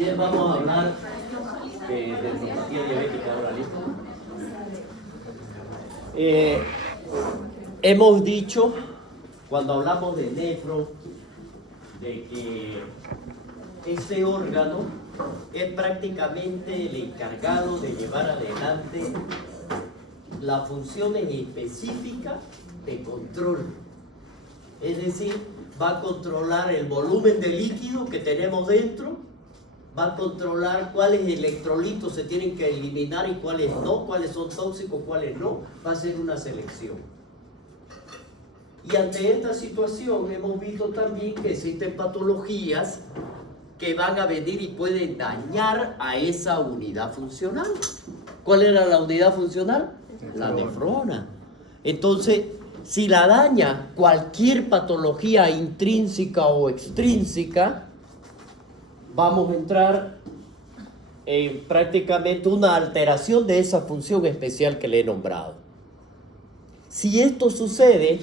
Bien, vamos a hablar de nefropatía diabética ahora, ¿listo? Hemos dicho, cuando hablamos de nefro, de que ese órgano es prácticamente el encargado de llevar adelante las funciones específicas de control. Es decir, va a controlar el volumen de líquido que tenemos dentro, va a controlar cuáles electrolitos se tienen que eliminar y cuáles no, cuáles son tóxicos, cuáles no, va a hacer una selección. Y ante esta situación hemos visto también que existen patologías que van a venir y pueden dañar a esa unidad funcional. ¿Cuál era la unidad funcional? La nefrona. Entonces, si la daña cualquier patología intrínseca o extrínseca, vamos a entrar en prácticamente una alteración de esa función especial que le he nombrado. Si esto sucede,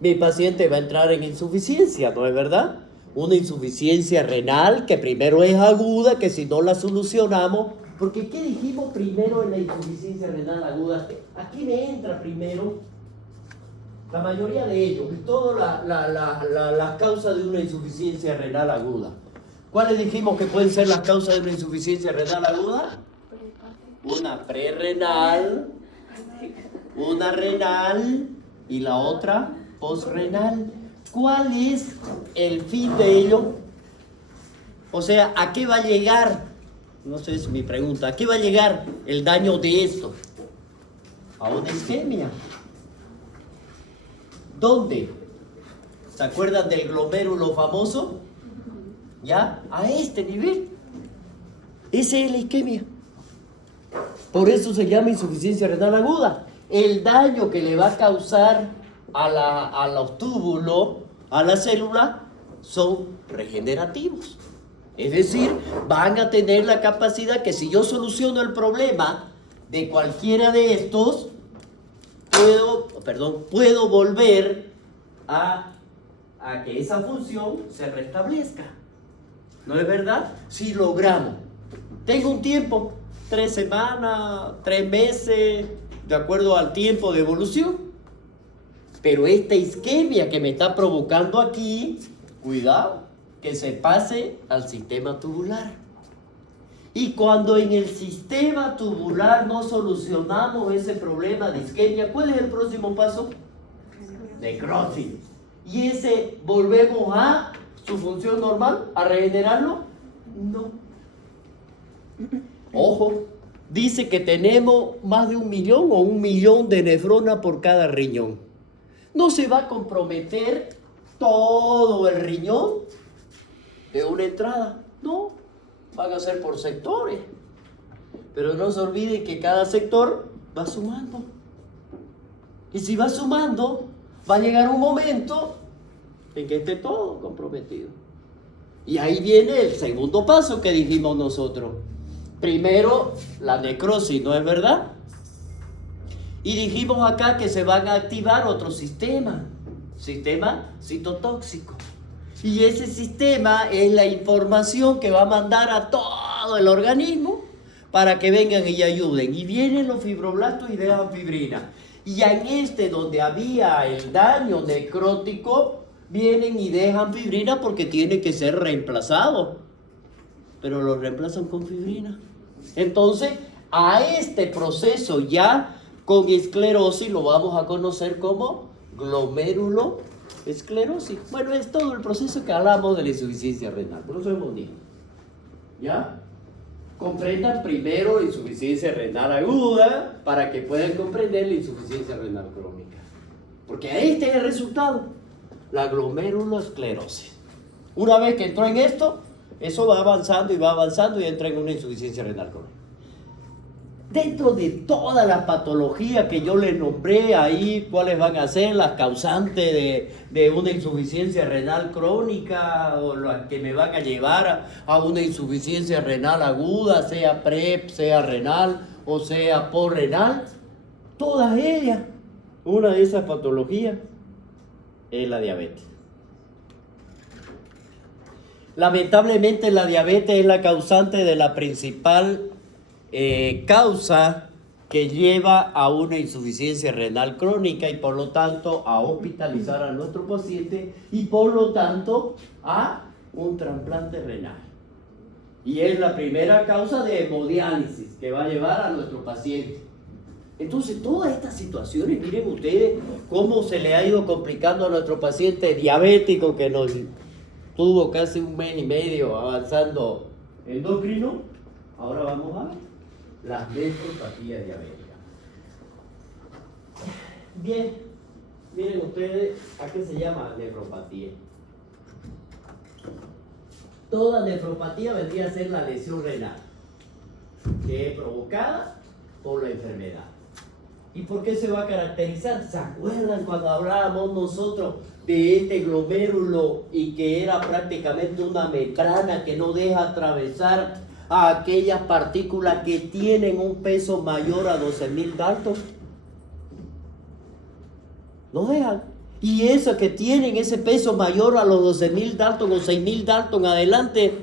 mi paciente va a entrar en insuficiencia, ¿no es verdad? Una insuficiencia renal que primero es aguda, que si no la solucionamos, porque ¿qué dijimos primero en la insuficiencia renal aguda? Aquí me entra primero la mayoría de ellos, todas las causas de una insuficiencia renal aguda. ¿Cuáles dijimos que pueden ser las causas de una insuficiencia renal aguda? Una prerrenal, una renal y la otra posrenal. ¿Cuál es el fin de ello? O sea, ¿a qué va a llegar? No sé, es mi pregunta. ¿A qué va a llegar el daño de esto? A una isquemia. ¿Dónde? ¿Se acuerdan del glomérulo famoso? ¿Ya? A este nivel. Esa es la isquemia. Por eso se llama insuficiencia renal aguda. El daño que le va a causar a los túbulos, a la célula, son regenerativos. Es decir, van a tener la capacidad que si yo soluciono el problema de cualquiera de estos, puedo volver a que esa función se restablezca. ¿No es verdad? Si logramos. Tengo un tiempo, 3 semanas, 3 meses, de acuerdo al tiempo de evolución. Pero esta isquemia que me está provocando aquí, cuidado, que se pase al sistema tubular. Y cuando en el sistema tubular no solucionamos ese problema de isquemia, ¿cuál es el próximo paso? Necrosis. ¿Y ese volvemos a su función normal, a regenerarlo? No. Ojo, dice que tenemos más de 1 millón o 1 millón de nefronas por cada riñón. ¿No se va a comprometer todo el riñón de una entrada? No, van a ser por sectores. Pero no se olviden que cada sector va sumando. Y si va sumando, va a llegar un momento en que esté todo comprometido. Y ahí viene el segundo paso que dijimos nosotros. Primero, la necrosis, ¿no es verdad? Y dijimos acá que se van a activar otros sistemas, sistema citotóxico. Y ese sistema es la información que va a mandar a todo el organismo para que vengan y ayuden. Y vienen los fibroblastos y dejan fibrina. Y en donde había el daño necrótico, vienen y dejan fibrina porque tiene que ser reemplazado. Pero lo reemplazan con fibrina. Entonces, a este proceso ya con esclerosis lo vamos a conocer como glomerulosclerosis. Bueno, es todo el proceso que hablamos de la insuficiencia renal. Por eso hemos dicho. ¿Ya? Comprendan primero la insuficiencia renal aguda para que puedan comprender la insuficiencia renal crónica. Porque este es el resultado. La glomerulosclerosis. Una vez que entró en esto, eso va avanzando y entra en una insuficiencia renal crónica. Dentro de todas las patologías que yo les nombré ahí, ¿cuáles van a ser las causantes de una insuficiencia renal crónica o las que me van a llevar a una insuficiencia renal aguda, sea PrEP, sea renal o sea posrenal? Todas ellas, una de esas patologías es la diabetes. Lamentablemente la diabetes es la causante de la principal causa que lleva a una insuficiencia renal crónica y por lo tanto a hospitalizar a nuestro paciente y por lo tanto a un trasplante renal. Y es la primera causa de hemodiálisis que va a llevar a nuestro paciente. Entonces, todas estas situaciones, miren ustedes cómo se le ha ido complicando a nuestro paciente diabético que nos tuvo casi 1 mes y medio avanzando endocrino. Ahora vamos a ver las nefropatías diabéticas. Bien, miren ustedes, ¿a qué se llama nefropatía? Toda nefropatía vendría a ser la lesión renal, que es provocada por la enfermedad. ¿Y por qué se va a caracterizar? ¿Se acuerdan cuando hablábamos nosotros de este glomérulo y que era prácticamente una membrana que no deja atravesar a aquellas partículas que tienen un peso mayor a 12.000 Dalton? No dejan. Y esos que tienen ese peso mayor a los 12.000 Dalton o 6.000 Dalton adelante,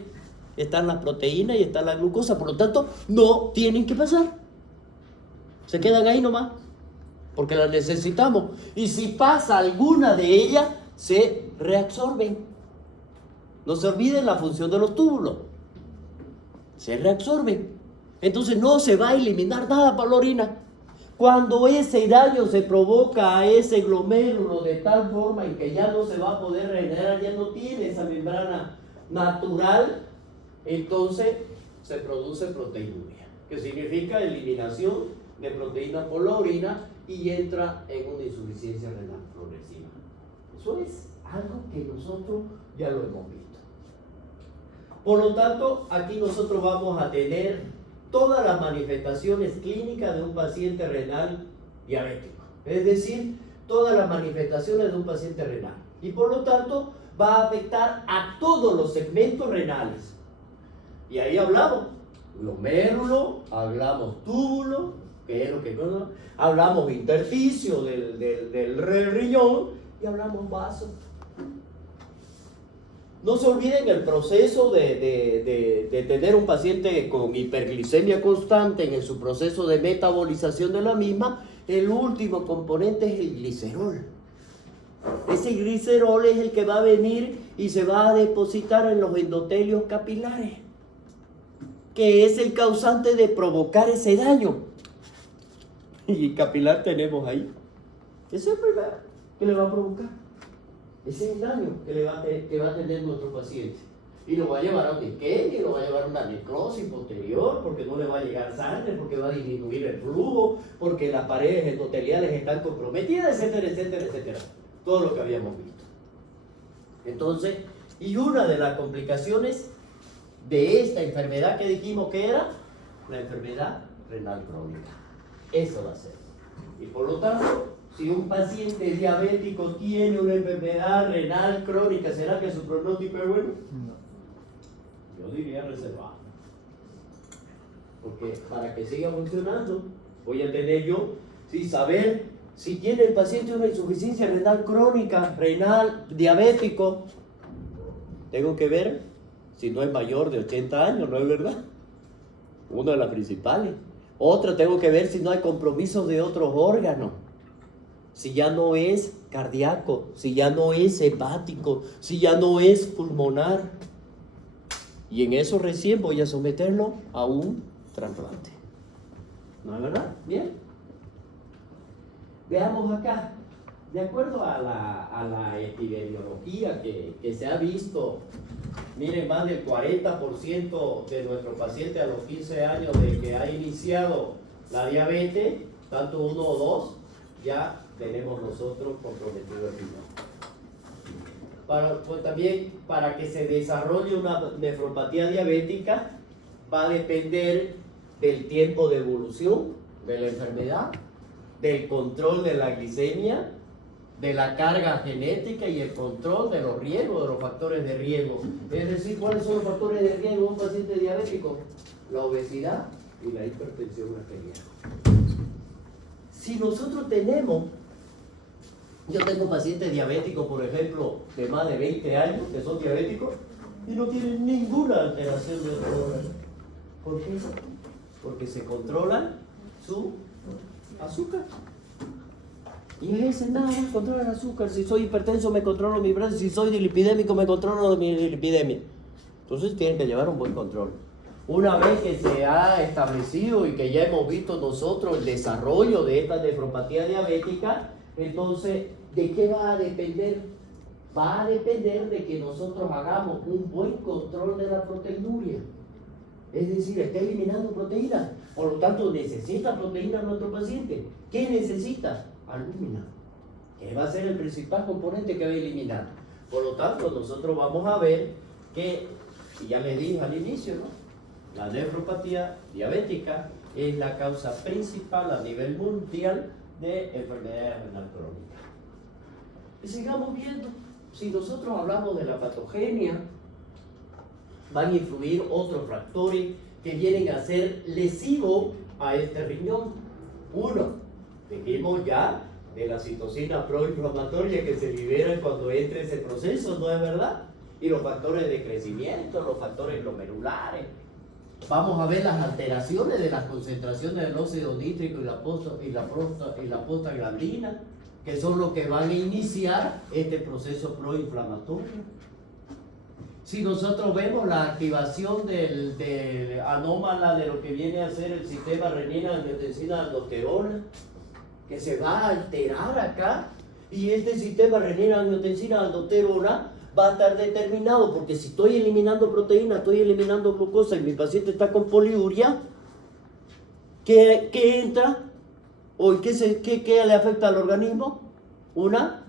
están las proteínas y está la glucosa. Por lo tanto, no tienen que pasar. Se quedan ahí nomás, porque las necesitamos. Y si pasa alguna de ellas, se reabsorben. No se olviden la función de los túbulos. Se reabsorben. Entonces no se va a eliminar nada para la orina. Cuando ese daño se provoca a ese glomérulo de tal forma en que ya no se va a poder regenerar, ya no tiene esa membrana natural, entonces se produce proteinuria, que significa eliminación de proteínas por la orina y entra en una insuficiencia renal progresiva. Eso es algo que nosotros ya lo hemos visto. Por lo tanto, aquí nosotros vamos a tener todas las manifestaciones clínicas de un paciente renal diabético. Es decir, todas las manifestaciones de un paciente renal. Y por lo tanto, va a afectar a todos los segmentos renales. Y ahí hablamos glomérulo, hablamos túbulo, que es lo que hablamos intersticio del riñón y hablamos vaso. No se olviden el proceso de tener un paciente con hiperglicemia constante en su proceso de metabolización de la misma. El último componente es el glicerol. Ese glicerol es el que va a venir y se va a depositar en los endotelios capilares, que es el causante de provocar ese daño. Y capilar tenemos ahí. Ese es el primero que le va a provocar. Ese es el daño que va a tener nuestro paciente. Y lo va a llevar a un isquemia, lo va a llevar a una necrosis posterior, porque no le va a llegar sangre, porque va a disminuir el flujo, porque las paredes endoteliales están comprometidas, etcétera, etcétera, etcétera. Todo lo que habíamos visto. Entonces, y una de las complicaciones de esta enfermedad que dijimos que era la enfermedad renal crónica. Eso va a ser. Y por lo tanto, si un paciente diabético tiene una enfermedad renal crónica, ¿será que su pronóstico es bueno? No. Yo diría reservado. Porque para que siga funcionando, voy a tener yo, saber si tiene el paciente una insuficiencia renal crónica, renal diabético. Tengo que ver si no es mayor de 80 años, ¿no es verdad? Una de las principales. Otra, tengo que ver si no hay compromiso de otros órganos. Si ya no es cardíaco, si ya no es hepático, si ya no es pulmonar. Y en eso recién voy a someterlo a un trasplante. ¿No es verdad? Bien. Veamos acá. De acuerdo a la epidemiología que se ha visto, miren, más del 40% de nuestros pacientes a los 15 años de que ha iniciado la diabetes, tanto 1 o 2, ya tenemos nosotros comprometido el riñón. Pues también para que se desarrolle una nefropatía diabética va a depender del tiempo de evolución de la enfermedad, del control de la glicemia, de la carga genética y el control de los riesgos, de los factores de riesgo. Es decir, ¿cuáles son los factores de riesgo de un paciente diabético? La obesidad y la hipertensión arterial. Si nosotros tenemos, yo tengo pacientes diabéticos, por ejemplo, de más de 20 años, que son diabéticos, y no tienen ninguna alteración de otro órgano. ¿Por qué? Porque se controla su azúcar. Y ese nada más controla el azúcar. Si soy hipertenso me controlo mi brazo, si soy dilipidémico me controlo mi dilipidemia. Entonces tienen que llevar un buen control. Una vez que se ha establecido y que ya hemos visto nosotros el desarrollo de esta nefropatía diabética, entonces, ¿de qué va a depender? Va a depender de que nosotros hagamos un buen control de la proteinuria. Es decir, está eliminando proteínas. Por lo tanto, necesita proteína nuestro paciente. ¿Qué necesita? Albúmina, que va a ser el principal componente que va a eliminar. Por lo tanto, nosotros vamos a ver que, y ya les dije al inicio, ¿no?, la nefropatía diabética es la causa principal a nivel mundial de enfermedades renal crónicas. Y sigamos viendo, si nosotros hablamos de la patogenia, van a influir otros factores que vienen a ser lesivos a este riñón. Uno, dijimos ya de la citocina proinflamatoria que se liberan cuando entra ese proceso, ¿no es verdad? Y los factores de crecimiento, los factores glomerulares. Vamos a ver las alteraciones de las concentraciones del óxido nítrico y la prostaglandina, que son los que van a iniciar este proceso proinflamatorio. Si nosotros vemos la activación del anómala de lo que viene a ser el sistema renina-angiotensina-aldosterona, que se va a alterar acá, y este sistema renina-angiotensina-aldosterona va a estar determinado, porque si estoy eliminando proteína, estoy eliminando glucosa y mi paciente está con poliuria, ¿qué entra? ¿O qué le afecta al organismo? Una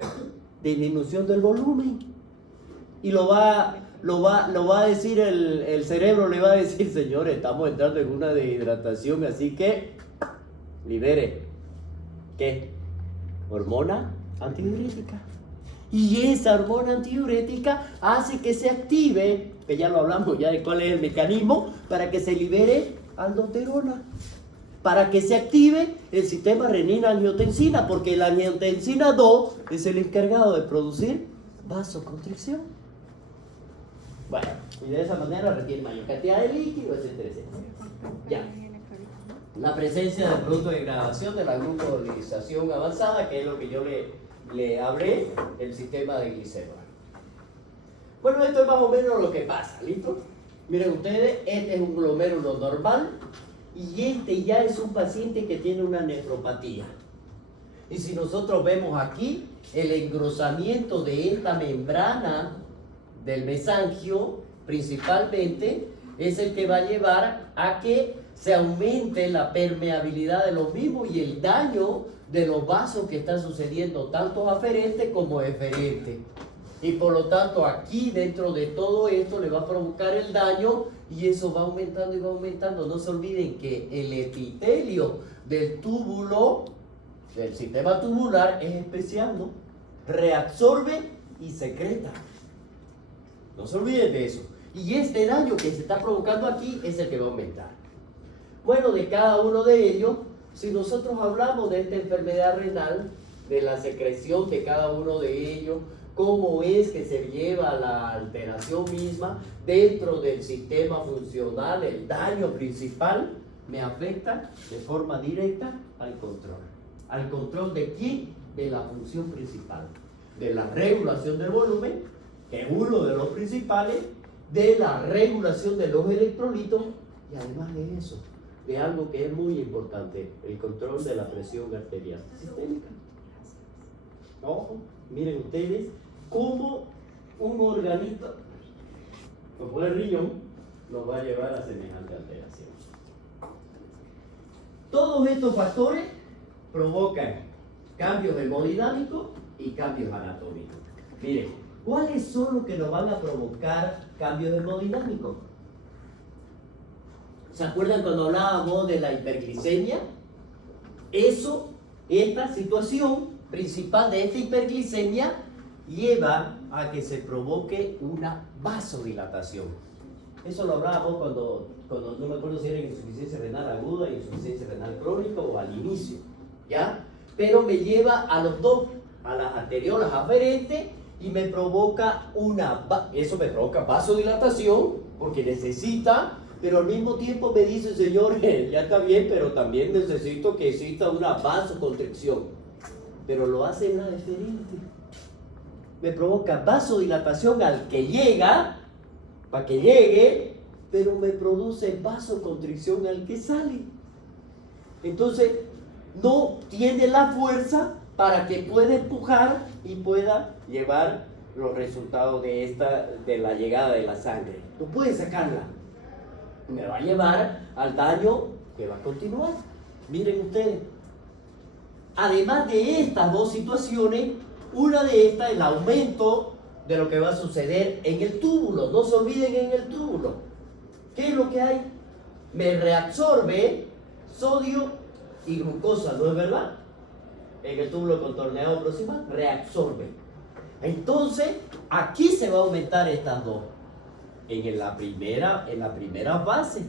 disminución del volumen. Y lo va a decir el cerebro, le va a decir, señores, estamos entrando en una deshidratación, así que libere, ¿qué? Hormona antidiurética. Y esa hormona antidiurética hace que se active, que ya lo hablamos ya de cuál es el mecanismo, para que se libere aldosterona, para que se active el sistema renina-angiotensina, porque la angiotensina 2 es el encargado de producir vasoconstricción. Bueno, y de esa manera retiene mayor cantidad de líquido, etcétera, etcétera. Ya. La presencia del producto de degradación de la glucosilación avanzada, que es lo que yo le hablé, el sistema de glicerol. Bueno, esto es más o menos lo que pasa, ¿listo? Miren ustedes, este es un glomérulo normal y este ya es un paciente que tiene una nefropatía. Y si nosotros vemos aquí, el engrosamiento de esta membrana del mesangio, principalmente, es el que va a llevar a que se aumente la permeabilidad de los mismos y el daño de los vasos que están sucediendo, tanto aferente como eferente. Y por lo tanto, aquí dentro de todo esto le va a provocar el daño y eso va aumentando y va aumentando. No se olviden que el epitelio del túbulo, del sistema tubular, es especial, ¿no? Reabsorbe y secreta. No se olviden de eso. Y este daño que se está provocando aquí es el que va a aumentar. Bueno, de cada uno de ellos, si nosotros hablamos de esta enfermedad renal, de la secreción de cada uno de ellos, cómo es que se lleva la alteración misma dentro del sistema funcional, el daño principal, me afecta de forma directa al control. ¿Al control de quién? De la función principal, de la regulación del volumen, que es uno de los principales, de la regulación de los electrolitos y además de eso, de algo que es muy importante, el control de la presión arterial sistémica. Ojo, miren ustedes cómo un organito como el riñón nos va a llevar a semejante alteración. Todos estos factores provocan cambios hemodinámicos y cambios anatómicos. Miren, ¿cuáles son los que nos van a provocar cambios hemodinámicos? ¿Se acuerdan cuando hablábamos de la hiperglicemia? Esta situación principal de esta hiperglicemia lleva a que se provoque una vasodilatación. Eso lo hablábamos cuando no me acuerdo si era insuficiencia renal aguda, insuficiencia renal crónica o al inicio, ¿ya? Pero me lleva a los dos, a las arteriolas aferentes y me provoca eso me provoca vasodilatación, porque necesita, pero al mismo tiempo me dice, Señor, ya está bien, pero también necesito que exista una vasoconstricción. Pero lo hace en la deferente. Me provoca vasodilatación al que llega, para que llegue, pero me produce vasoconstricción al que sale. Entonces, no tiene la fuerza para que pueda empujar y pueda llevar los resultados de la llegada de la sangre. No puede sacarla. Me va a llevar al daño que va a continuar. Miren ustedes. Además de estas dos situaciones, una de estas es el aumento de lo que va a suceder en el túbulo. No se olviden en el túbulo. ¿Qué es lo que hay? Me reabsorbe sodio y glucosa, ¿no es verdad? En el túbulo contorneado proximal, reabsorbe. Entonces, aquí se va a aumentar estas dos. En la primera fase.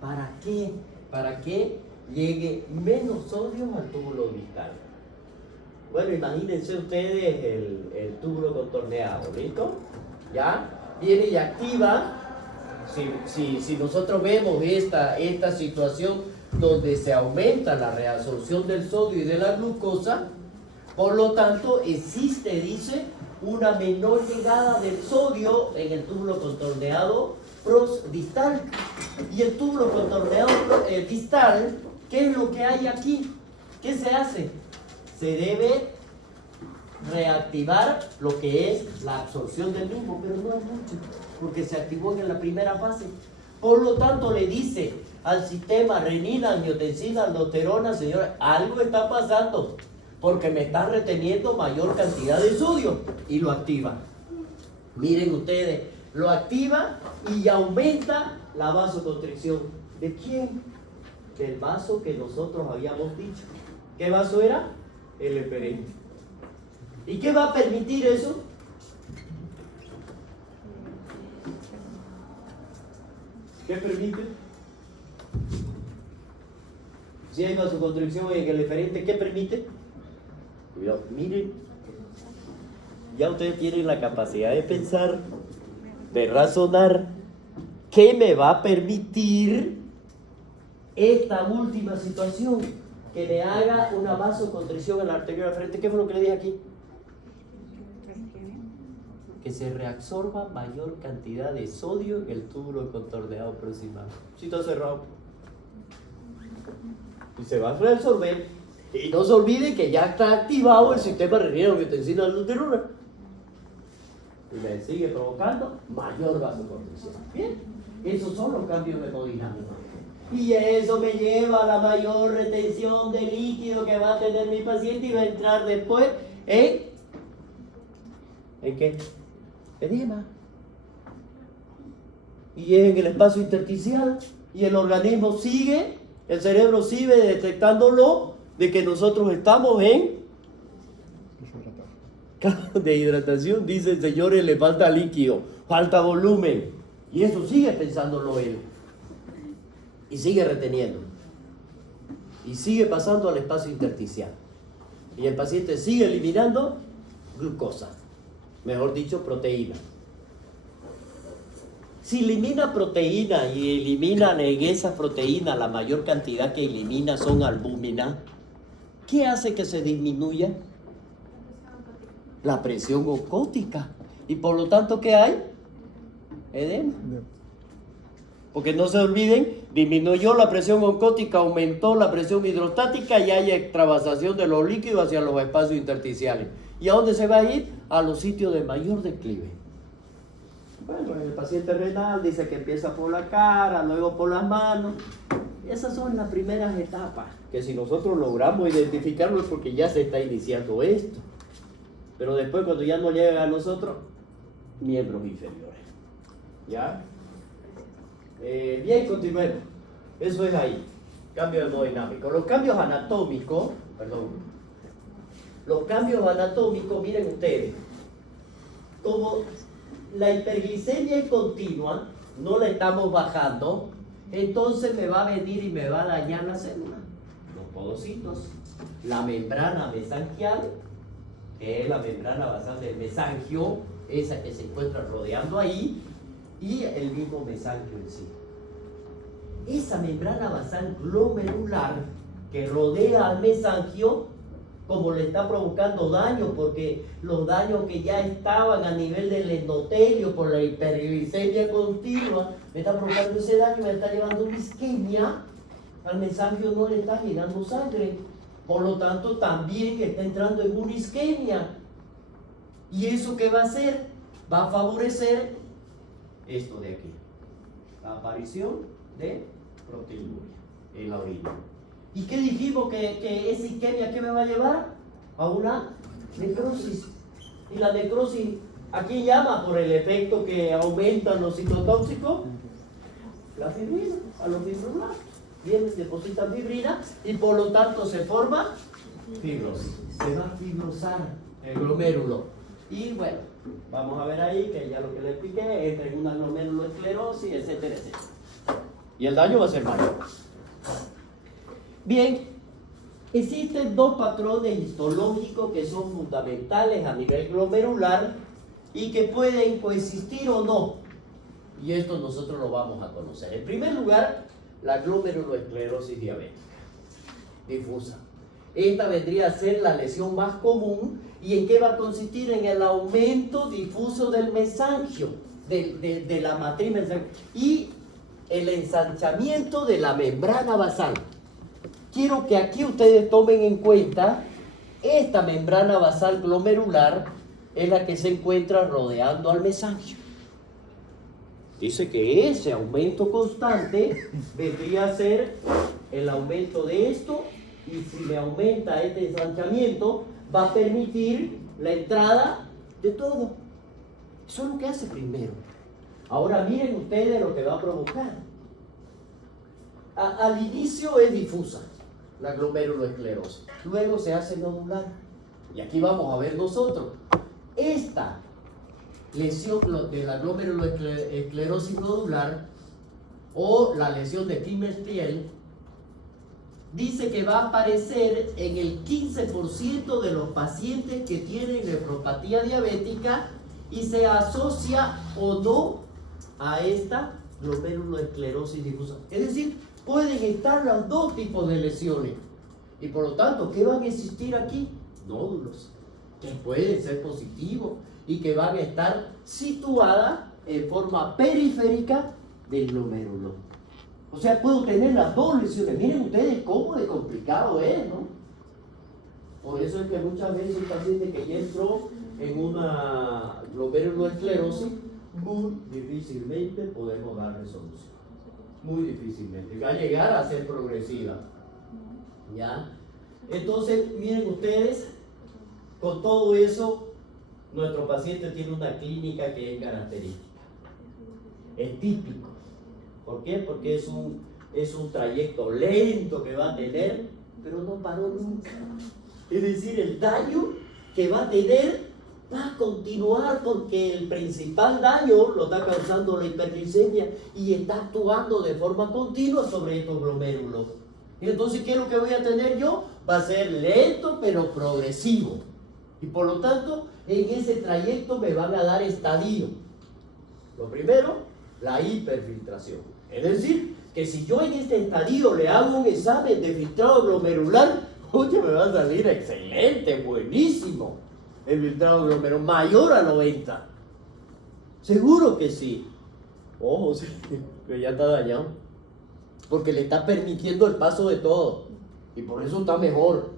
¿Para qué? Para que llegue menos sodio al túbulo distal. Bueno, imagínense ustedes el túbulo contorneado, ¿listo? ¿Ya? Viene y activa. Si nosotros vemos esta situación donde se aumenta la reabsorción del sodio y de la glucosa, por lo tanto existe, dice, una menor llegada del sodio en el túbulo contorneado distal. Y el túbulo contorneado distal, ¿qué es lo que hay aquí? ¿Qué se hace? Se debe reactivar lo que es la absorción del mismo, pero no es mucho, porque se activó en la primera fase. Por lo tanto, le dice al sistema renina, angiotensina, aldosterona, señor, algo está pasando, porque me está reteniendo mayor cantidad de sodio, y lo activa. Miren ustedes, lo activa y aumenta la vasoconstricción. ¿De quién? Del vaso que nosotros habíamos dicho. ¿Qué vaso era? El eferente. ¿Y qué va a permitir eso? ¿Qué permite? Si hay vasoconstricción en el eferente, ¿qué permite? Cuidado, miren. Ya ustedes tienen la capacidad de pensar, de razonar. ¿Qué me va a permitir esta última situación? Que me haga una vasoconstricción en la arteria del frente. ¿Qué fue lo que le dije aquí? Que se reabsorba mayor cantidad de sodio en el túbulo contorneado proximal. Si está cerrado. Y se va a reabsorber. Y no se olvide que ya está activado el sistema renina, angiotensina, aldosterona. Y me sigue provocando mayor vasoconstricción. Bien, esos son los cambios hemodinámicos. Y eso me lleva a la mayor retención de líquido que va a tener mi paciente y va a entrar después ¿en qué? Edema. Y es en el espacio intersticial. Y el organismo sigue, el cerebro sigue detectándolo de que nosotros estamos en deshidratación. Dice, señores, le falta líquido, falta volumen. Y eso sigue pensándolo él. Y sigue reteniendo. Y sigue pasando al espacio intersticial. Y el paciente sigue eliminando glucosa. Mejor dicho, proteína. Si elimina proteína y eliminan en esas proteínas la mayor cantidad que elimina son albúmina, ¿qué hace que se disminuya? La presión oncótica. Y por lo tanto, ¿qué hay? Edema. Porque no se olviden, disminuyó la presión oncótica, aumentó la presión hidrostática y hay extravasación de los líquidos hacia los espacios intersticiales. ¿Y a dónde se va a ir? A los sitios de mayor declive. Bueno, el paciente renal dice que empieza por la cara, luego por las manos. Esas son las primeras etapas, que si nosotros logramos identificarlo es porque ya se está iniciando esto. Pero después, cuando ya no llegan a nosotros, miembros inferiores. ¿Ya? Bien, continuemos. Eso es ahí. Cambio hemodinámico. Los cambios anatómicos, miren ustedes, como la hiperglicemia es continua, no la estamos bajando, entonces me va a venir y me va a dañar la célula, los podocitos, la membrana mesangial, que es la membrana basal del mesangio, esa que se encuentra rodeando ahí, y el mismo mesangio en sí. Esa membrana basal glomerular que rodea al mesangio, como le está provocando daño, porque los daños que ya estaban a nivel del endotelio por la hiperglicemia continua, me está provocando ese daño, me está llevando una isquemia, al mesangio no le está llegando sangre, por lo tanto también está entrando en una isquemia. ¿Y eso qué va a hacer? Va a favorecer esto de aquí, la aparición de proteinuria en la orina. ¿Y qué dijimos? Que esa isquemia ¿qué me va a llevar? A una necrosis. Y la necrosis, ¿a quién llama? Por el efecto que aumentan los citotóxicos. La fibrina, a los fibroblastos. Vienen, depositan fibrina y por lo tanto se forma fibrosis. Se va a fibrosar el glomérulo. Y bueno, vamos a ver ahí que ya lo que le expliqué, entra en una glomeruloesclerosis, etcétera, etcétera. Y el daño va a ser mayor. Bien, existen dos patrones histológicos que son fundamentales a nivel glomerular y que pueden coexistir o no. Y esto nosotros lo vamos a conocer. En primer lugar, la glomeruloesclerosis diabética difusa. Esta vendría a ser la lesión más común. ¿Y en qué va a consistir? En el aumento difuso del mesangio, de la matriz mesangio, y el ensanchamiento de la membrana basal. Quiero que aquí ustedes tomen en cuenta, esta membrana basal glomerular es la que se encuentra rodeando al mesangio. Dice que ese aumento constante vendría a ser el aumento de esto, y si me aumenta este ensanchamiento, va a permitir la entrada de todo. Eso es lo que hace primero. Ahora miren ustedes lo que va a provocar. Al inicio es difusa la glomeruloesclerosis, luego se hace nodular. Y aquí vamos a ver nosotros. Esta lesión de la glomeruloesclerosis nodular o la lesión de Klippers-Stiel dice que va a aparecer en el 15% de los pacientes que tienen nefropatía diabética y se asocia o no a esta glomeruloesclerosis difusa. Es decir, pueden estar los dos tipos de lesiones y por lo tanto, ¿qué van a existir aquí? Nódulos que pueden ser positivos y que van a estar situadas en forma periférica del glomérulo. O sea, puedo tener las dos lesiones. Miren ustedes cómo de complicado es, ¿no? Por eso es que muchas veces un paciente que ya entró en una glomeruloesclerosis, muy difícilmente podemos dar resolución. Muy difícilmente. Va a llegar a ser progresiva. ¿Ya? Entonces, miren ustedes, con todo eso, nuestro paciente tiene una clínica que es característica. Es típico. ¿Por qué? Porque es un trayecto lento que va a tener, pero no paró nunca. Es decir, el daño que va a tener va a continuar porque el principal daño lo está causando la hiperglicemia y está actuando de forma continua sobre estos glomérulos. Y entonces, ¿qué es lo que voy a tener yo? Va a ser lento pero progresivo. Y por lo tanto, en ese trayecto me van a dar estadios. Lo primero, la hiperfiltración. Es decir, que si yo en este estadio le hago un examen de filtrado glomerular, oye, me va a salir excelente, buenísimo. El filtrado glomerular mayor a 90. Seguro que sí. Ojo, sí, que ya está dañado. Porque le está permitiendo el paso de todo. Y por eso está mejor.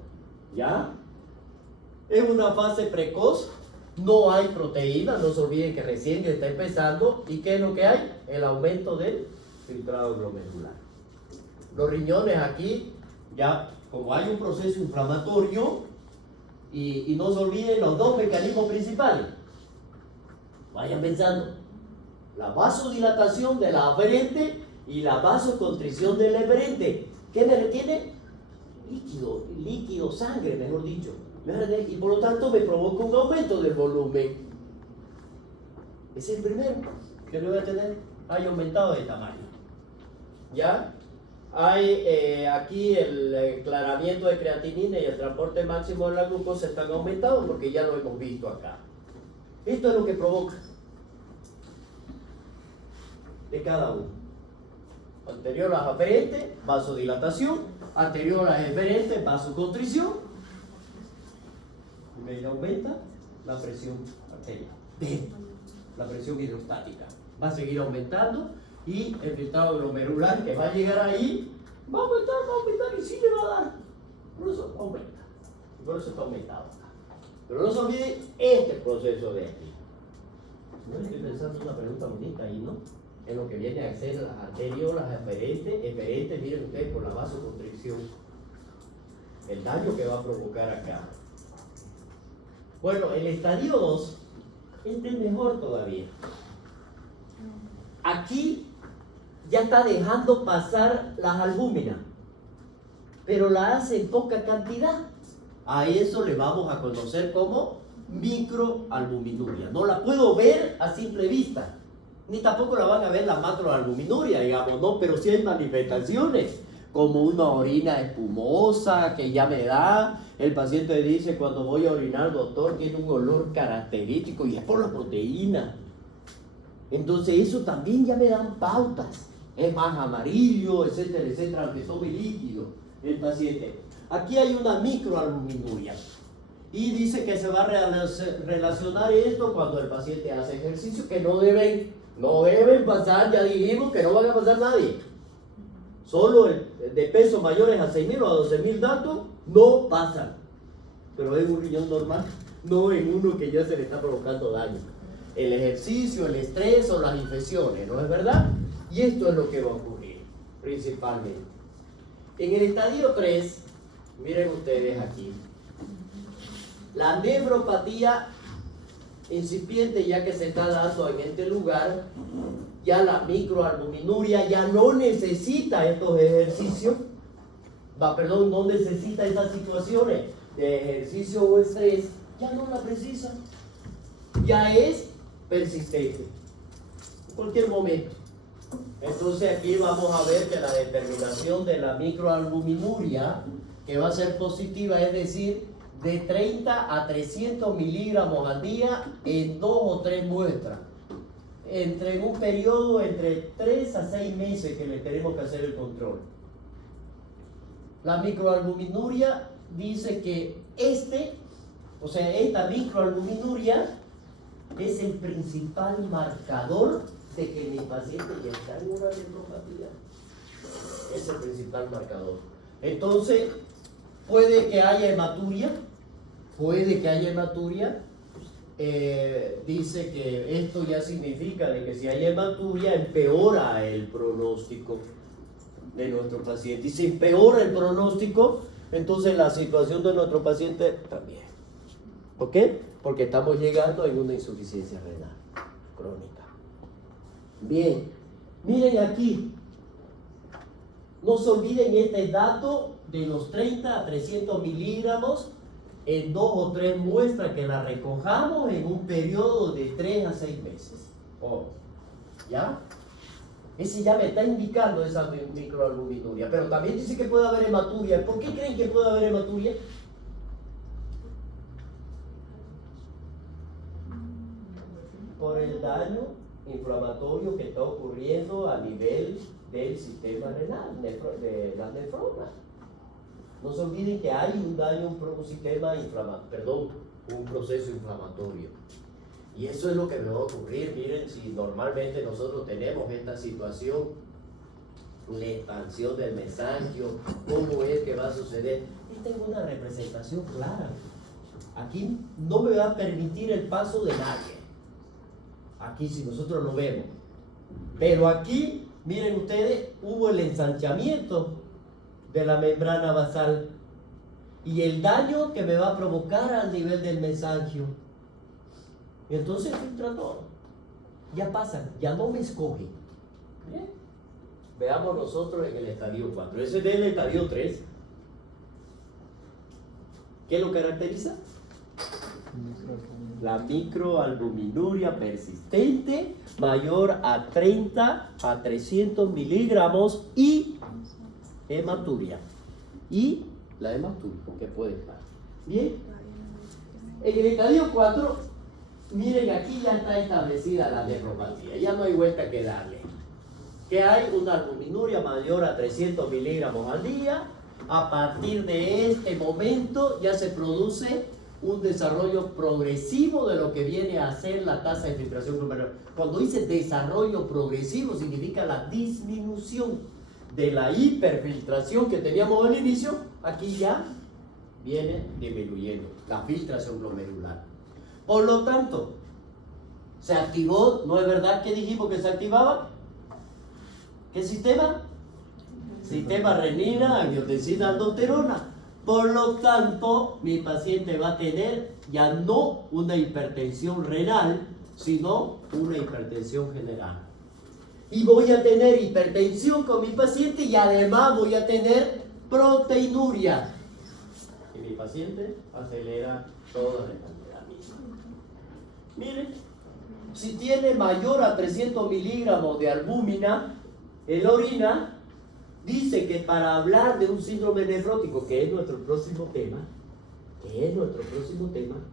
¿Ya? Es una fase precoz. No hay proteína. No se olviden que recién está empezando. ¿Y qué es lo que hay? El aumento del filtrado glomerular. Los riñones aquí, ya como hay un proceso inflamatorio, y no se olviden los dos mecanismos principales. Vayan pensando. La vasodilatación de la aferente y la vasoconstricción del eferente. ¿Qué me retiene? Líquido, sangre, mejor dicho. Y por lo tanto me provoca un aumento del volumen. Ese es el primero que lo voy a tener. Haya aumentado de tamaño. ¿Ya? hay aquí el enclaramiento de creatinina y el transporte máximo de la glucosa están aumentados porque ya lo hemos visto acá. Esto es lo que provoca de cada uno. Anterior a las aferentes, vasodilatación. Anterior a las eferentes, vasoconstricción. Y aumenta la presión arterial. La presión hidrostática va a seguir aumentando y el filtrado glomerular que va a llegar ahí va a aumentar y sí le va a dar. Por eso aumenta. Por eso está aumentado acá. Pero no se olvide este proceso de aquí. No estoy pensando una pregunta bonita ahí, ¿no? En lo que viene a ser las anteriores, las eferentes, miren ustedes por la vasoconstricción. El daño que va a provocar acá. Bueno, el estadio 2, este es mejor todavía. Aquí ya está dejando pasar las albúminas, pero la hace en poca cantidad. A eso le vamos a conocer como microalbuminuria. No la puedo ver a simple vista, ni tampoco la van a ver la macroalbuminuria, digamos, no, pero sí hay manifestaciones, como una orina espumosa que ya me da. El paciente dice, cuando voy a orinar, doctor, tiene un olor característico y es por la proteína. Entonces eso también ya me dan pautas. Es más amarillo, etcétera, etcétera, aunque tome líquido el paciente. Aquí hay una microalbuminuria. Y dice que se va a relacionar esto cuando el paciente hace ejercicio, que no deben pasar, ya dijimos que no van a pasar nadie. Solo de pesos mayores a 6.000 o a 12.000 datos no pasan. Pero en un riñón normal, no en uno que ya se le está provocando daño. El ejercicio, el estrés o las infecciones, ¿no es verdad? Y esto es lo que va a ocurrir, principalmente. En el estadio 3, miren ustedes aquí, la nefropatía incipiente ya que se está dando en este lugar, ya la microalbuminuria ya no necesita estos ejercicios, no necesita estas situaciones de ejercicio o estrés, ya no la precisa, ya es persistente, en cualquier momento. Entonces aquí vamos a ver que la determinación de la microalbuminuria, que va a ser positiva, es decir, de 30 a 300 miligramos al día en 2 o 3 muestras, en un periodo entre 3 a 6 meses que le tenemos que hacer el control. La microalbuminuria dice que esta microalbuminuria es el principal marcador de que mi paciente ya está en una nefropatía. Es el principal marcador. Entonces, puede que haya hematuria. Dice que esto ya significa de que si hay hematuria empeora el pronóstico de nuestro paciente. Y si empeora el pronóstico, entonces la situación de nuestro paciente también. ¿Por qué? Porque estamos llegando a una insuficiencia renal crónica. Bien, miren aquí. No se olviden este dato de los 30 a 300 miligramos en 2 o 3 muestras que la recojamos en un periodo de 3 a 6 meses. ¿Ya? Ese ya me está indicando esa microalbuminuria. Pero también dice que puede haber hematuria. ¿Por qué creen que puede haber hematuria? Por el daño inflamatorio que está ocurriendo a nivel del sistema renal, de las nefronas. No se olviden que hay un daño, un proceso inflamatorio. Y eso es lo que me va a ocurrir. Miren, si normalmente nosotros tenemos esta situación, la expansión del mesangio, cómo es que va a suceder. Esta es una representación clara. Aquí no me va a permitir el paso de nadie. Aquí si nosotros lo vemos. Pero aquí, miren ustedes, hubo el ensanchamiento de la membrana basal y el daño que me va a provocar al nivel del mesangio. Y entonces filtra todo. Ya pasan, ya no me escogen. Bien. Veamos nosotros en el estadio 4. Ese es del estadio 3. ¿Qué lo caracteriza? La microalbuminuria persistente mayor a 30 a 300 miligramos y hematuria. Y la hematuria, que puede estar. Bien. En el estadio 4, miren, aquí ya está establecida la nefropatía. Ya no hay vuelta que darle. Que hay una albuminuria mayor a 300 miligramos al día. A partir de este momento ya se produce un desarrollo progresivo de lo que viene a ser la tasa de filtración glomerular. Cuando dice desarrollo progresivo, significa la disminución de la hiperfiltración que teníamos al inicio. Aquí ya viene disminuyendo la filtración glomerular. Por lo tanto, se activó, ¿no es verdad que dijimos que se activaba? ¿Qué sistema? Sistema renina, angiotensina, aldosterona. Por lo tanto, mi paciente va a tener ya no una hipertensión renal, sino una hipertensión general. Y voy a tener hipertensión con mi paciente y además voy a tener proteinuria. Y mi paciente acelera toda la cantidad misma. Miren, si tiene mayor a 300 miligramos de albúmina en la orina, dice que para hablar de un síndrome nefrótico, que es nuestro próximo tema,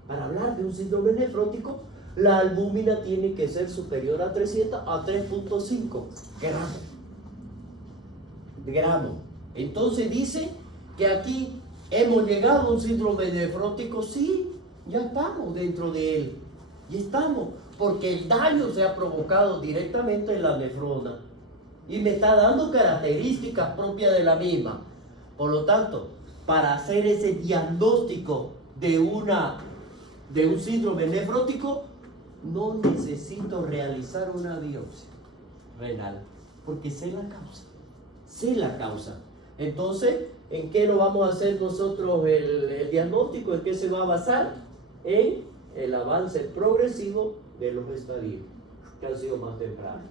para hablar de un síndrome nefrótico, la albúmina tiene que ser superior a 300 a 3.5 gramos. Entonces dice que aquí hemos llegado a un síndrome nefrótico. Sí, ya estamos dentro de él. Y estamos, porque el daño se ha provocado directamente en la nefrona. Y me está dando características propias de la misma. Por lo tanto, para hacer ese diagnóstico de un síndrome nefrótico, no necesito realizar una biopsia renal, porque sé la causa. Entonces, ¿en qué lo vamos a hacer nosotros el diagnóstico? ¿En qué se va a basar? En el avance progresivo de los estadios que han sido más tempranos.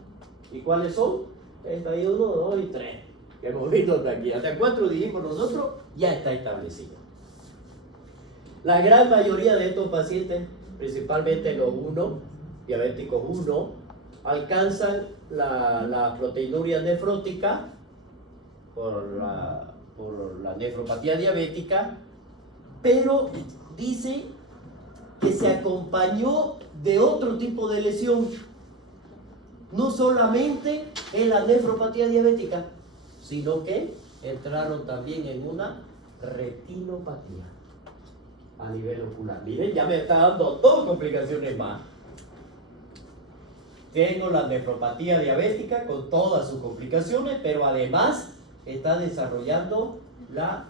¿Y cuáles son? Estadio 1, 2 y 3, que hemos visto hasta aquí. Hasta 4 dijimos nosotros, ya está establecido. La gran mayoría de estos pacientes, principalmente los 1, diabéticos 1, alcanzan la proteinuria nefrótica por la nefropatía diabética, pero dice que se acompañó de otro tipo de lesión. No solamente en la nefropatía diabética, sino que entraron también en una retinopatía a nivel ocular. Miren, ya me está dando 2 complicaciones más. Tengo la nefropatía diabética con todas sus complicaciones, pero además está desarrollando la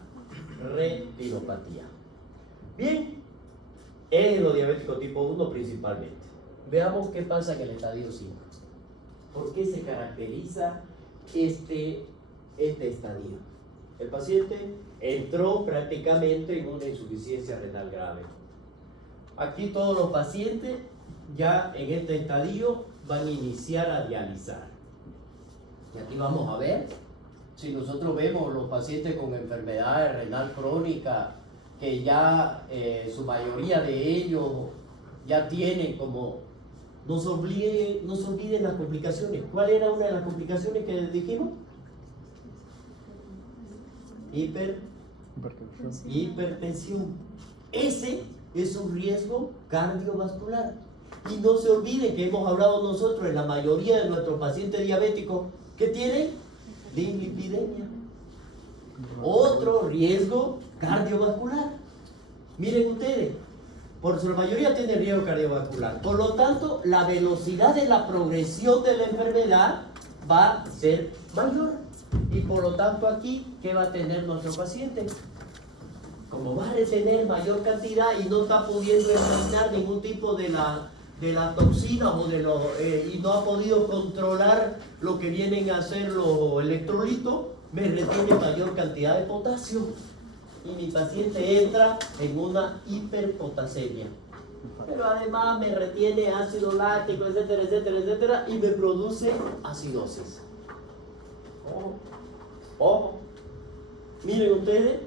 retinopatía. Bien, es lo diabético tipo 1 principalmente. Veamos qué pasa en el estadio 5. ¿Por qué se caracteriza este estadio? El paciente entró prácticamente en una insuficiencia renal grave. Aquí todos los pacientes ya en este estadio van a iniciar a dializar. Y aquí vamos a ver, si nosotros vemos los pacientes con enfermedades renal crónica, que ya su mayoría de ellos ya tienen como... No se olviden las complicaciones. ¿Cuál era una de las complicaciones que dijimos? Hipertensión. Ese es un riesgo cardiovascular. Y no se olviden que hemos hablado nosotros en la mayoría de nuestros pacientes diabéticos que tienen dislipidemia. Otro riesgo cardiovascular. Miren ustedes, por su mayoría tiene riesgo cardiovascular. Por lo tanto, la velocidad de la progresión de la enfermedad va a ser mayor. Y por lo tanto aquí, ¿qué va a tener nuestro paciente? Como va a retener mayor cantidad y no está pudiendo eliminar ningún tipo de la toxina o y no ha podido controlar lo que vienen a ser los electrolitos, me retiene mayor cantidad de potasio. Y mi paciente entra en una hiperpotasemia. Pero además me retiene ácido láctico, etcétera, etcétera, etcétera, y me produce acidosis. Miren ustedes,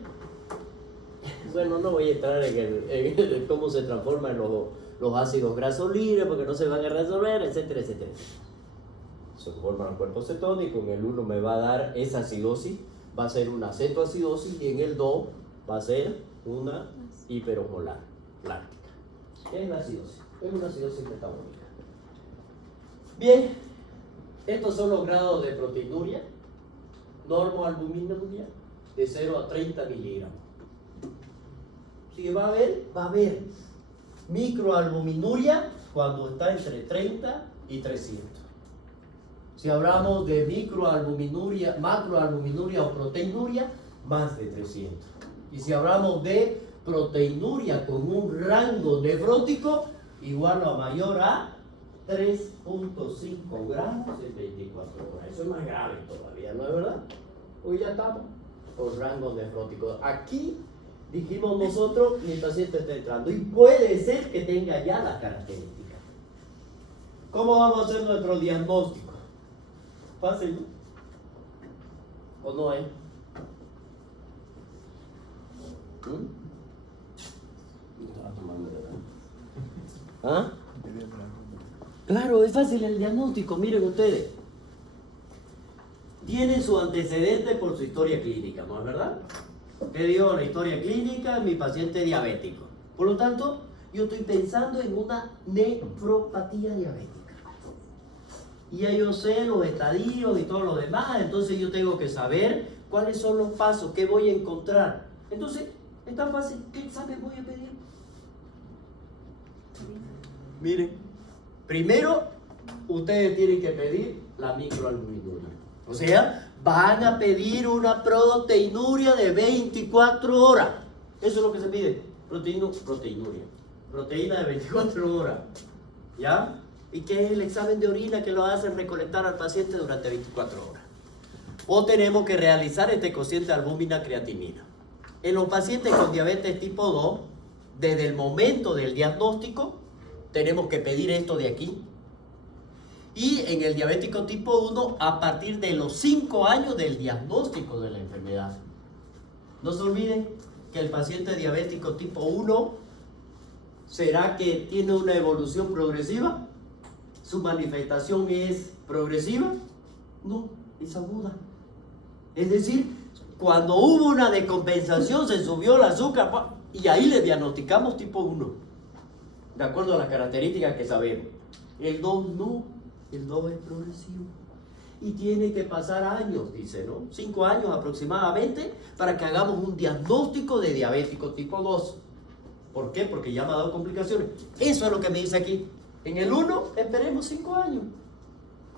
bueno, no voy a entrar en cómo se transforman los ácidos grasos libres, porque no se van a resolver, etcétera, etcétera. Se forman los cuerpos cetónicos, en el uno me va a dar esa acidosis va a ser una cetoacidosis y en el 2 va a ser una hiperosmolar láctica. ¿Qué es la acidosis? Es una acidosis metabólica. Bien, estos son los grados de proteinuria, normoalbuminuria, de 0 a 30 miligramos. Si va a haber microalbuminuria cuando está entre 30 y 300. Si hablamos de microalbuminuria, macroalbuminuria o proteinuria, más de 300. Y si hablamos de proteinuria con un rango nefrótico igual o mayor a 3.5 gramos en 24 horas. Eso es más grave todavía, ¿no es verdad? Hoy ya estamos con rango nefrótico. Aquí dijimos nosotros, mi paciente está entrando y puede ser que tenga ya las características. ¿Cómo vamos a hacer nuestro diagnóstico? Fácil, ¿no? ¿O no es? ¿Ah? Claro, es fácil el diagnóstico, miren ustedes. Tiene su antecedente por su historia clínica, ¿no es verdad? Te digo la historia clínica, mi paciente es diabético. Por lo tanto, yo estoy pensando en una nefropatía diabética. Y ya yo sé los estadios y todo lo demás, entonces yo tengo que saber cuáles son los pasos, qué voy a encontrar. Entonces, es tan fácil, ¿qué examen voy a pedir? Miren, primero, ustedes tienen que pedir la microalbuminuria. O sea, van a pedir una proteinuria de 24 horas. Eso es lo que se pide, proteinuria. Proteína de 24 horas. ¿Ya? ¿Y qué es el examen de orina que lo hacen recolectar al paciente durante 24 horas? O tenemos que realizar este cociente albúmina-creatinina. En los pacientes con diabetes tipo 2, desde el momento del diagnóstico, tenemos que pedir esto de aquí. Y en el diabético tipo 1, a partir de los 5 años del diagnóstico de la enfermedad. No se olviden que el paciente diabético tipo 1, ¿será que tiene una evolución progresiva? ¿Su manifestación es progresiva? No, es aguda. Es decir, cuando hubo una descompensación, se subió el azúcar y ahí le diagnosticamos tipo 1, de acuerdo a las características que sabemos. El 2 no, el 2 es progresivo. Y tiene que pasar años, dice, ¿no? 5 años aproximadamente para que hagamos un diagnóstico de diabético tipo 2. ¿Por qué? Porque ya me ha dado complicaciones. Eso es lo que me dice aquí. En el 1 esperemos 5 años.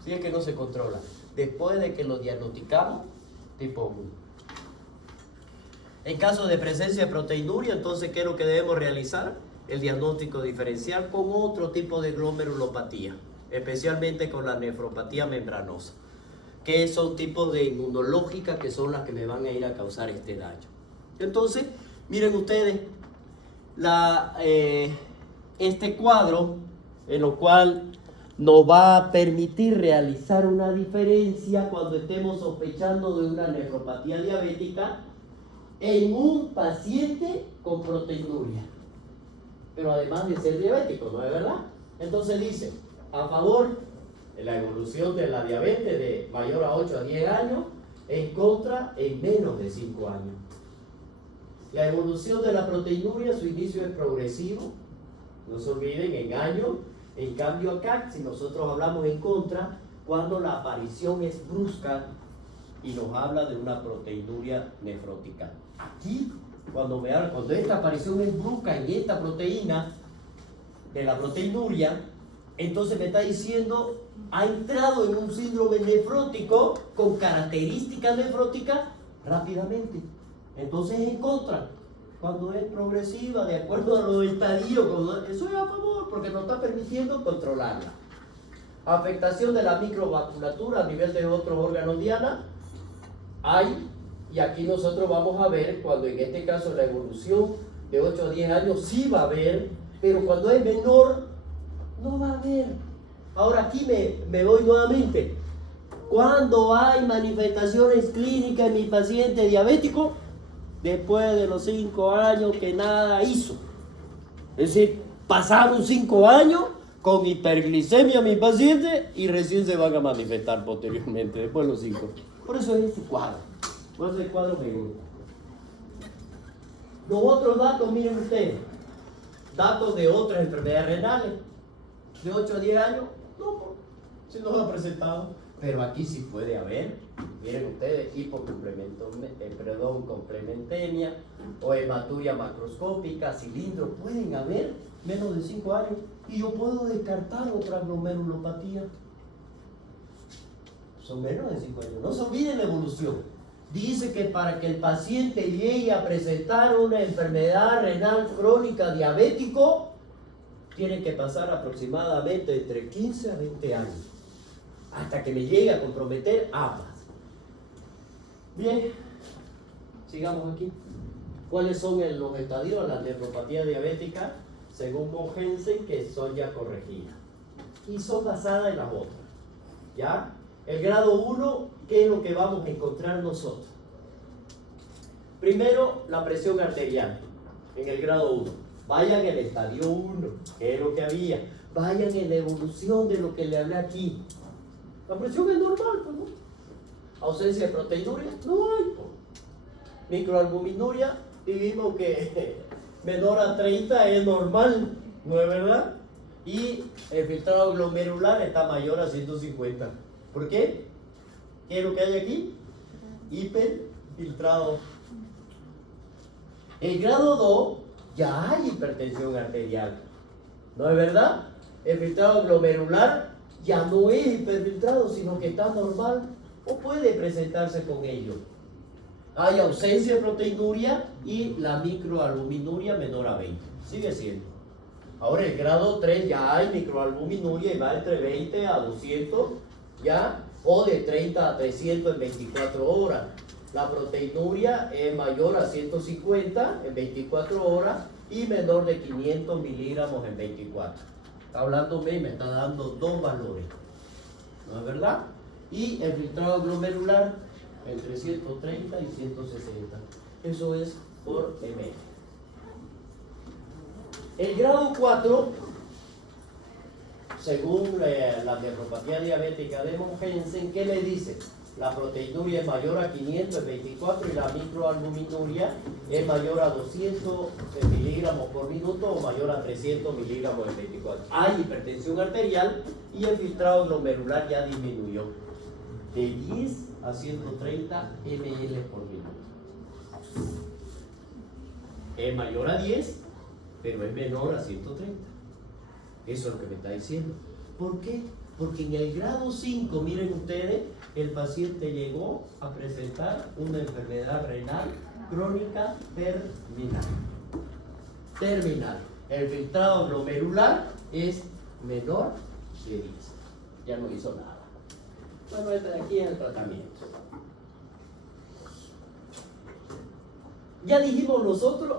Si es que no se controla. Después de que lo diagnosticamos, tipo 1. En caso de presencia de proteinuria, entonces, ¿qué es lo que debemos realizar? El diagnóstico diferencial con otro tipo de glomerulopatía, especialmente con la nefropatía membranosa, que son tipos de inmunológicas que son las que me van a ir a causar este daño. Entonces, miren ustedes, este cuadro, en lo cual nos va a permitir realizar una diferencia cuando estemos sospechando de una nefropatía diabética en un paciente con proteinuria, pero además de ser diabético, ¿no es verdad? Entonces dice, a favor de la evolución de la diabetes de mayor a 8 a 10 años, en contra en menos de 5 años. La evolución de la proteinuria, su inicio es progresivo, no se olviden, en años. En cambio acá, si nosotros hablamos en contra, cuando la aparición es brusca y nos habla de una proteinuria nefrótica. Aquí, cuando esta aparición es brusca en esta proteína, de la proteinuria, entonces me está diciendo, ha entrado en un síndrome nefrótico con características nefróticas rápidamente. Entonces es en contra. Cuando es progresiva, de acuerdo a los estadios, eso es a favor, porque nos está permitiendo controlarla. Afectación de la microvasculatura a nivel de otros órganos diana, hay, y aquí nosotros vamos a ver, cuando en este caso la evolución de 8 a 10 años sí va a haber, pero cuando es menor, no va a haber. Ahora aquí me voy nuevamente. Cuando hay manifestaciones clínicas en mi paciente diabético, después de los 5 años que nada hizo. Es decir, pasaron 5 años con hiperglicemia a mi paciente y recién se van a manifestar posteriormente, después de los 5. Por eso es este cuadro. Pues el cuadro me gusta. Los otros datos, miren ustedes, datos de otras enfermedades renales, de 8 a 10 años, no, si no lo ha presentado, pero aquí sí puede haber, miren ustedes, complementemia o hematuria macroscópica, cilindro, pueden haber menos de 5 años, y yo puedo descartar otra glomerulopatía. Son menos de 5 años, no se olviden la evolución. Dice que para que el paciente llegue a presentar una enfermedad renal crónica diabético, tiene que pasar aproximadamente entre 15 a 20 años, hasta que me llegue a comprometer ambas. Bien, sigamos aquí. ¿Cuáles son los estadios de la nefropatía diabética? Según Mogensen, que son ya corregidas. Y son basadas en las otras. ¿Ya? El grado 1, ¿qué es lo que vamos a encontrar nosotros? Primero, la presión arterial en el grado 1. Vayan en el estadio 1, que es lo que había. Vayan en la evolución de lo que le hablé aquí. La presión es normal, pues, ¿no? Ausencia de proteinuria, no hay. Microalbuminuria, y vimos que menor a 30 es normal, ¿no es verdad? Y el filtrado glomerular está mayor a 150. ¿Por qué? ¿Qué es lo que hay aquí? Hiperfiltrado. El grado 2 ya hay hipertensión arterial, ¿no es verdad? El filtrado glomerular ya no es hiperfiltrado, sino que está normal o puede presentarse con ello. Hay ausencia de proteinuria y la microalbuminuria menor a 20. Sigue siendo. Ahora el grado 3 ya hay microalbuminuria y va entre 20 a 200, ¿ya? O de 30 a 300 en 24 horas. La proteinuria es mayor a 150 en 24 horas y menor de 500 miligramos en 24. Está hablándome y me está dando dos valores, ¿no es verdad? Y el filtrado glomerular entre 130 y 160. Eso es por ml. El grado 4, según la nefropatía diabética de Mogensen, ¿qué le dice? La proteinuria es mayor a 500 en 24 y la microalbuminuria es mayor a 200 miligramos por minuto o mayor a 300 miligramos en 24. Hay hipertensión arterial y el filtrado glomerular ya disminuyó de 10 a 130 ml por minuto. Es mayor a 10, pero es menor a 130. Eso es lo que me está diciendo. ¿Por qué? Porque en el grado 5, miren ustedes, el paciente llegó a presentar una enfermedad renal crónica terminal. Terminal. El filtrado glomerular es menor de 10. Ya no hizo nada. Bueno, este de aquí es el tratamiento. Ya dijimos nosotros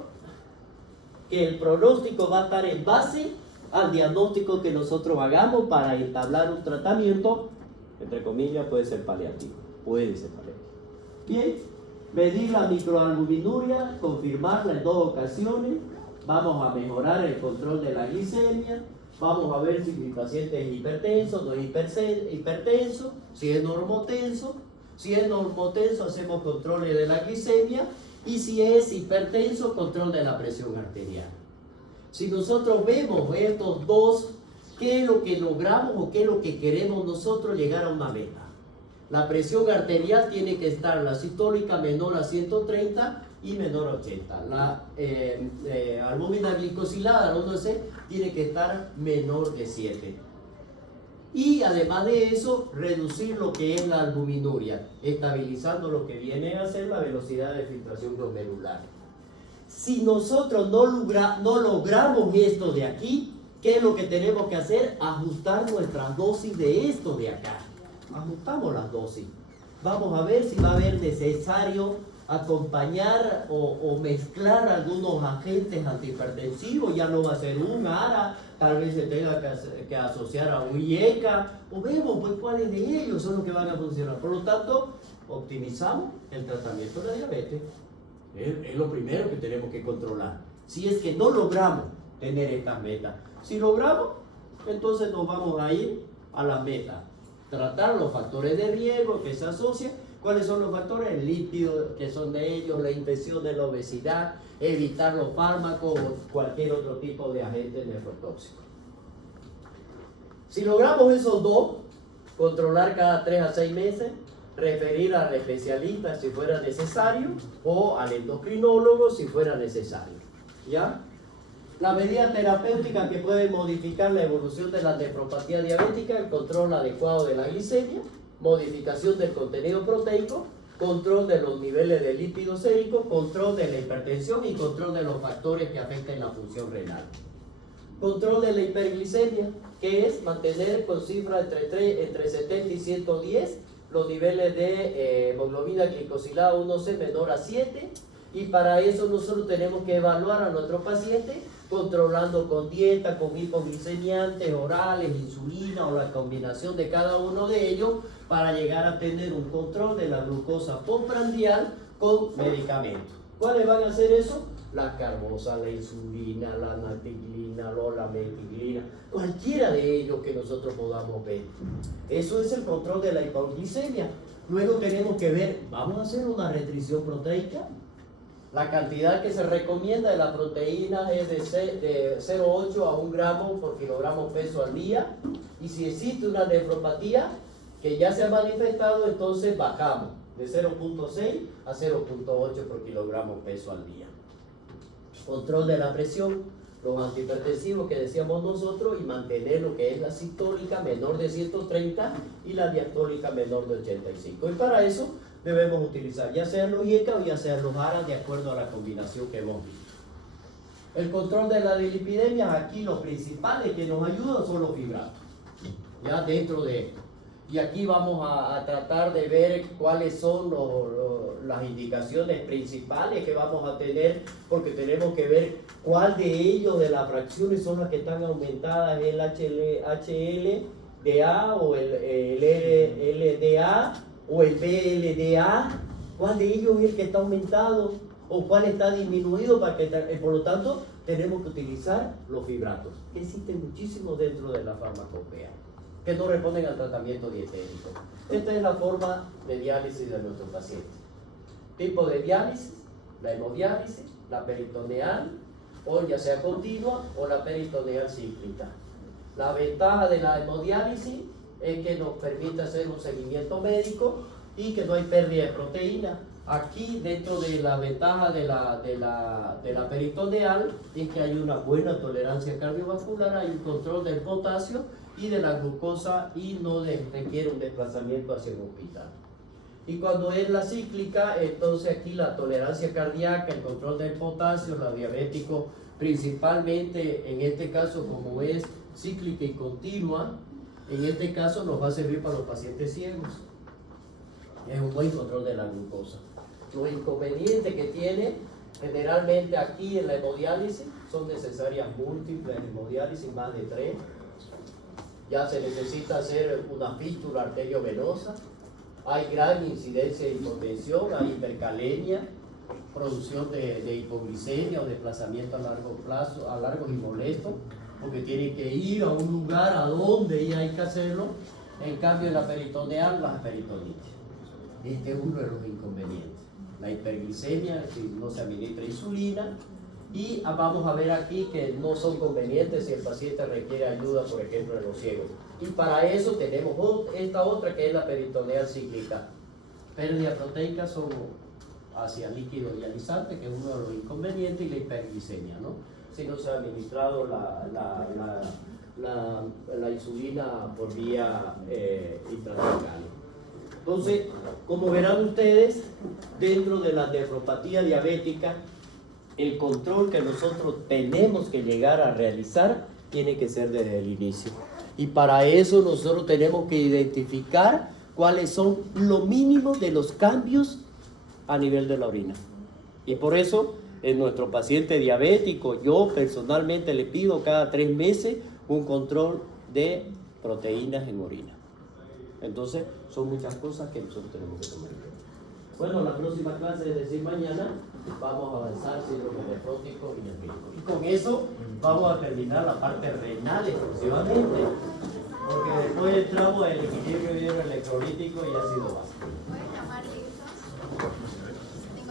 que el pronóstico va a estar en base al diagnóstico que nosotros hagamos para entablar un tratamiento, entre comillas, puede ser paliativo. Puede ser paliativo. Bien, medir la microalbuminuria, confirmarla en 2 ocasiones. Vamos a mejorar el control de la glicemia. Vamos a ver si mi paciente es hipertenso, no es hipertenso, si es normotenso. Si es normotenso, hacemos controles de la glicemia. Y si es hipertenso, control de la presión arterial. Si nosotros vemos estos dos, ¿qué es lo que logramos o qué es lo que queremos nosotros llegar a una meta? La presión arterial tiene que estar, la sistólica menor a 130 y menor a 80. La albúmina glicosilada, la 1C, tiene que estar menor de 7. Y además de eso, reducir lo que es la albuminuria, estabilizando lo que viene a ser la velocidad de filtración glomerular. Si nosotros no logramos esto de aquí, ¿qué es lo que tenemos que hacer? Ajustar nuestras dosis de esto de acá. Ajustamos las dosis. Vamos a ver si va a haber necesario acompañar o mezclar algunos agentes antihipertensivos. Ya no va a ser un ARA, tal vez se tenga que asociar a un IECA, o vemos pues cuáles de ellos son los que van a funcionar. Por lo tanto, optimizamos el tratamiento de la diabetes. Es lo primero que tenemos que controlar. Si es que no logramos tener estas metas. Si logramos, entonces nos vamos a ir a la meta. Tratar los factores de riesgo que se asocian ¿Cuáles son los factores? El lípido, que son de ellos, la infección de la obesidad, evitar los fármacos o cualquier otro tipo de agente nefrotóxico. Si logramos esos dos, controlar cada 3 a 6 meses, referir al especialista si fuera necesario o al endocrinólogo si fuera necesario. ¿Ya? La medida terapéutica que puede modificar la evolución de la nefropatía diabética, el control adecuado de la glicemia, modificación del contenido proteico, control de los niveles de lípido sérico, control de la hipertensión y control de los factores que afecten la función renal. Control de la hiperglicemia, que es mantener con cifras entre 70 y 110 los niveles de hemoglobina glicosilada 1C menor a 7, y para eso nosotros tenemos que evaluar a nuestro paciente controlando con dieta, con hipoglicemiantes orales, insulina o la combinación de cada uno de ellos para llegar a tener un control de la glucosa postprandial con medicamentos. ¿Cuáles van a hacer eso? La carbosa, la insulina, la natiglina, la metilina, cualquiera de ellos que nosotros podamos ver. Eso es el control de la hipoglicemia. Luego tenemos que ver, ¿vamos a hacer una restricción proteica? La cantidad que se recomienda de la proteína es de 0,8 a 1 gramo por kilogramo peso al día. Y si existe una nefropatía que ya se ha manifestado, entonces bajamos de 0,6 a 0,8 por kilogramo peso al día. Control de la presión, los antihipertensivos que decíamos nosotros, y mantener lo que es la sistólica menor de 130 y la diastólica menor de 85. Y para eso debemos utilizar ya sean los IECA o ya sean los ARA, de acuerdo a la combinación que hemos visto. El control de la dilipidemia, aquí los principales que nos ayudan son los fibratos, ya dentro de esto. Y aquí vamos a tratar de ver cuáles son las indicaciones principales que vamos a tener, porque tenemos que ver cuál de ellos, de las fracciones, son las que están aumentadas, el HLDA o el LDA o el BLDA, cuál de ellos es el que está aumentado o cuál está disminuido, para que, por lo tanto, tenemos que utilizar los fibratos, que existen muchísimos dentro de la farmacopea, que no responden al tratamiento dietético. Esta es la forma de diálisis de nuestro paciente. Tipo de diálisis, la hemodiálisis, la peritoneal, o ya sea continua, o la peritoneal cíclica. La ventaja de la hemodiálisis es que nos permite hacer un seguimiento médico y que no hay pérdida de proteína. Aquí, dentro de la ventaja de la peritoneal, es que hay una buena tolerancia cardiovascular, hay un control del potasio y de la glucosa, y no requiere un desplazamiento hacia un hospital. Y cuando es la cíclica, entonces aquí la tolerancia cardíaca, el control del potasio, la diabético, principalmente en este caso, como es cíclica y continua, en este caso nos va a servir para los pacientes ciegos. Es un buen control de la glucosa. Los inconvenientes que tiene, generalmente aquí en la hemodiálisis, son necesarias múltiples hemodiálisis, más de 3. Ya se necesita hacer una fístula arteriovenosa, hay gran incidencia de hipotensión, hay hipercalemia, producción de hipoglicemia o desplazamiento a largo plazo, a largos y molestos, porque tienen que ir a un lugar a donde ya hay que hacerlo. En cambio, en la peritoneal, la peritonitis. Este es uno de los inconvenientes. La hiperglicemia, si no se administra insulina, y vamos a ver aquí que no son convenientes si el paciente requiere ayuda, por ejemplo, en los ciegos. Y para eso tenemos esta otra, que es la peritoneal cíclica. Pérdida proteica son hacia líquido dializante, que es uno de los inconvenientes, y la hiperglicemia, ¿no? Si no se ha administrado la insulina por vía intratecal. Entonces, como verán ustedes, dentro de la nefropatía diabética, el control que nosotros tenemos que llegar a realizar tiene que ser desde el inicio. Y para eso nosotros tenemos que identificar cuáles son lo mínimo de los cambios a nivel de la orina. Y por eso, en nuestro paciente diabético, yo personalmente le pido cada 3 meses un control de proteínas en orina. Entonces, son muchas cosas que nosotros tenemos que tomar en cuenta. Bueno, la próxima clase, es decir, mañana, vamos a avanzar síndrome nefrótico y nefrítico. Y con eso vamos a terminar la parte renal exclusivamente, porque después entramos al equilibrio hidroelectrolítico y ácido básico.